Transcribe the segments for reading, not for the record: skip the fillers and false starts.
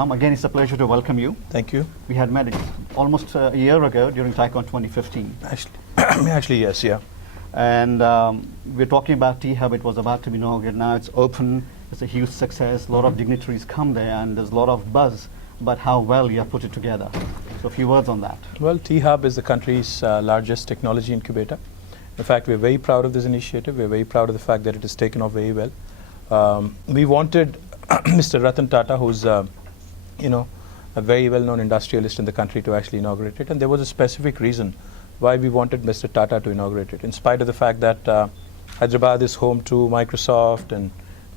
Ram, again it's a pleasure to welcome you. Thank you. We had met almost a year ago during TiEcon 2015. Actually, yes, yeah. And we're talking about T-Hub. It was about to be inaugurated. Now it's open. It's a huge success. A lot of dignitaries come there, and there's a lot of buzz about how well you have put it together. So a few words on that. Well, TiEhub is the country's largest technology incubator. In fact, we're very proud of this initiative. We're very proud of the fact that it has taken off very well. We wanted Mr. Ratan Tata, who's a very well-known industrialist in the country, to actually inaugurate it. And there was a specific reason why we wanted Mr. Tata to inaugurate it. In spite of the fact that Hyderabad is home to Microsoft and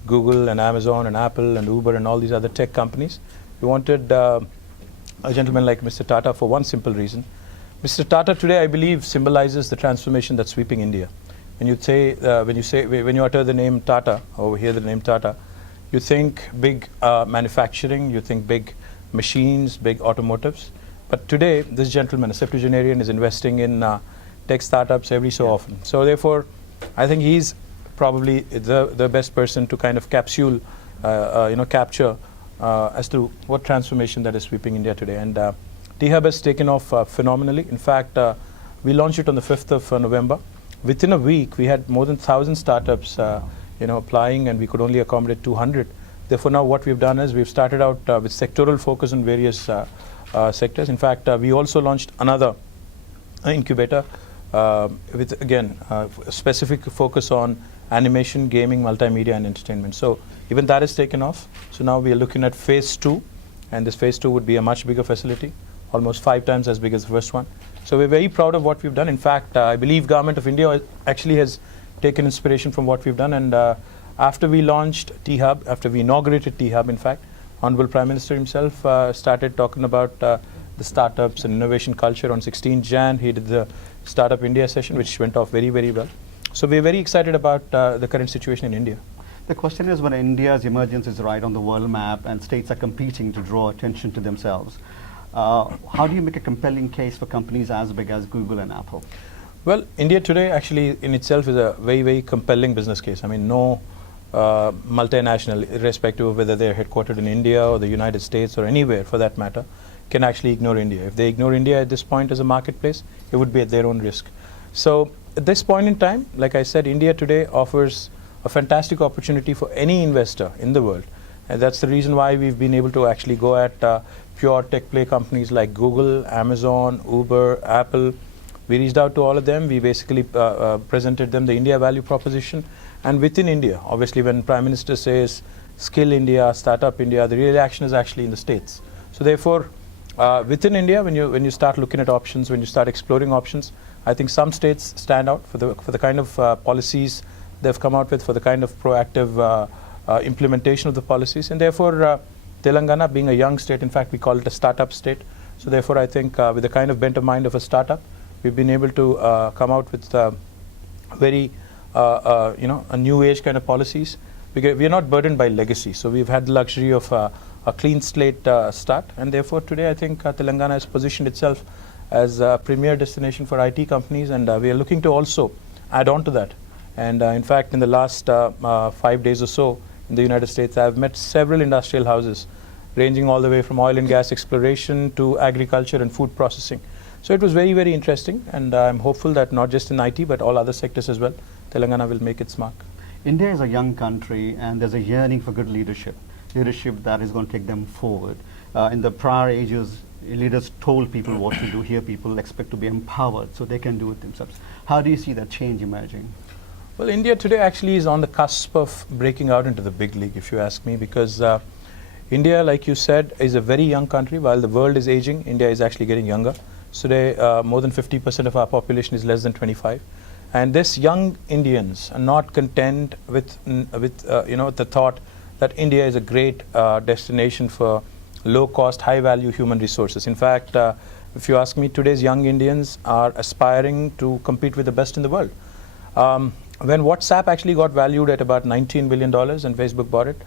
Google and Amazon and Apple and Uber and all these other tech companies, we wanted a gentleman like Mr. Tata for one simple reason. Mr. Tata today, I believe, symbolizes the transformation that's sweeping India. When you utter the name Tata or hear the name Tata, you think big manufacturing, you think big machines, big automotives. But today, this gentleman, a septuagenarian, is investing in tech startups every so often. So therefore, I think he's probably the best person to kind of capture as to what transformation that is sweeping India today. And T-Hub has taken off phenomenally. In fact, we launched it on the 5th of November. Within a week, we had more than 1,000 startups applying, and we could only accommodate 200. Therefore, now what we've done is we've started out with sectoral focus on various sectors. In fact, we also launched another incubator with, again, a specific focus on animation, gaming, multimedia, and entertainment. So even that has taken off. So now we are looking at phase 2, and this phase 2 would be a much bigger facility, almost 5 times as big as the first one. So we're very proud of what we've done. In fact, I believe Government of India actually has taken inspiration from what we've done. And after we launched T-Hub, after we inaugurated T-Hub, in fact, Honorable Prime Minister himself started talking about the startups and innovation culture on 16 Jan. He did the Startup India session, which went off very, very well. So we're very excited about the current situation in India. The question is, when India's emergence is right on the world map and states are competing to draw attention to themselves, how do you make a compelling case for companies as big as Google and Apple? Well, India today actually in itself is a very, very compelling business case. I mean, no multinational, irrespective of whether they're headquartered in India or the United States or anywhere for that matter, can actually ignore India. If they ignore India at this point as a marketplace, it would be at their own risk. So at this point in time, like I said, India today offers a fantastic opportunity for any investor in the world. And that's the reason why we've been able to actually go at pure tech play companies like Google, Amazon, Uber, Apple. We reached out to all of them. We basically presented them the India value proposition. And within India, obviously when Prime Minister says Skill India, Startup India, the real action is actually in the States. So therefore, within India, when you start looking at options, when you start exploring options, I think some states stand out for the kind of policies they've come out with, for the kind of proactive implementation of the policies. And therefore, Telangana being a young state, in fact, we call it a startup state. So therefore, I think with the kind of bent of mind of a startup, we've been able to come out with very, a new age kind of policies. Because we are not burdened by legacy. So we've had the luxury of a clean slate start. And therefore, today, I think Telangana has positioned itself as a premier destination for IT companies. And we are looking to also add on to that. And in fact, in the last 5 days or so in the United States, I've met several industrial houses, ranging all the way from oil and gas exploration to agriculture and food processing. So it was very, very interesting. And I'm hopeful that not just in IT, but all other sectors as well, Telangana will make its mark. India is a young country, and there's a yearning for good leadership that is going to take them forward. In the prior ages, leaders told people what to do. Here, people expect to be empowered so they can do it themselves. How do you see that change emerging? Well, India today actually is on the cusp of breaking out into the big league, if you ask me, because India, like you said, is a very young country. While the world is aging, India is actually getting younger. Today, more than 50% of our population is less than 25. And this young Indians are not content with the thought that India is a great destination for low-cost, high-value human resources. In fact, if you ask me, today's young Indians are aspiring to compete with the best in the world. When WhatsApp actually got valued at about $19 billion and Facebook bought it,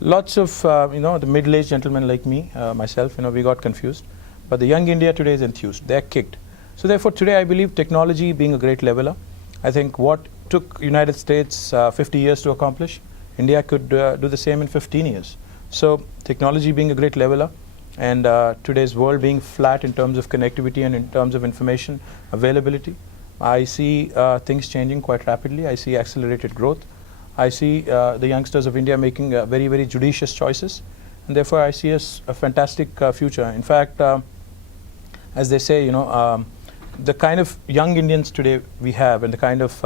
lots of the middle-aged gentlemen like me, myself, we got confused. But the young India today is enthused. They're kicked. So therefore, today I believe technology being a great leveler, I think what took United States 50 years to accomplish, India could do the same in 15 years. So technology being a great leveler, and today's world being flat in terms of connectivity and in terms of information availability, I see things changing quite rapidly. I see accelerated growth. I see the youngsters of India making very, very judicious choices, and therefore I see a fantastic future. In fact, as they say, the kind of young Indians today we have, and the kind of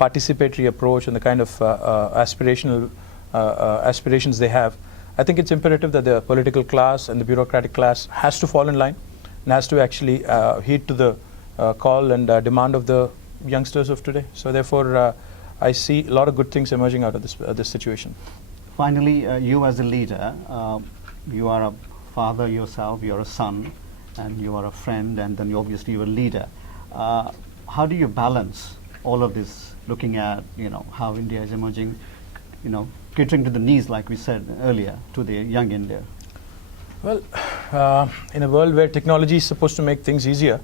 participatory approach and the kind of aspirations they have, I think it's imperative that the political class and the bureaucratic class has to fall in line and has to actually heed to the call and demand of the youngsters of today. So therefore, I see a lot of good things emerging out of this situation. Finally, you as a leader, you are a father yourself, you're a son, and you are a friend, and then obviously you're a leader. How do you balance all of this, looking at how India is emerging, catering to the needs, like we said earlier, to the young India? Well, in a world where technology is supposed to make things easier,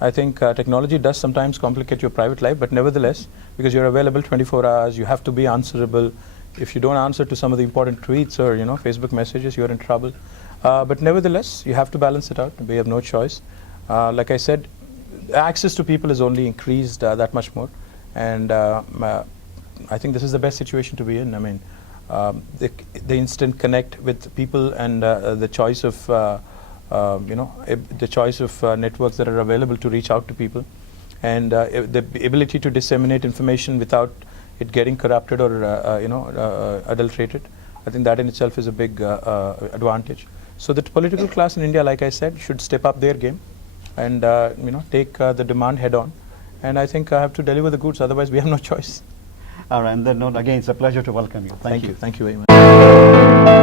I think technology does sometimes complicate your private life, but nevertheless, because you're available 24 hours, you have to be answerable. If you don't answer to some of the important tweets or Facebook messages, you're in trouble. But nevertheless, you have to balance it out. We have no choice. Like I said, access to people has only increased that much more, and I think this is the best situation to be in. I mean, the instant connect with people and the choice of networks that are available to reach out to people, and the ability to disseminate information without it getting corrupted or adulterated. I think that in itself is a big advantage. So the political class in India, like I said, should step up their game and take the demand head on. And I think I have to deliver the goods, otherwise we have no choice. All right, and then again, it's a pleasure to welcome you. Thank you. Thank you very much.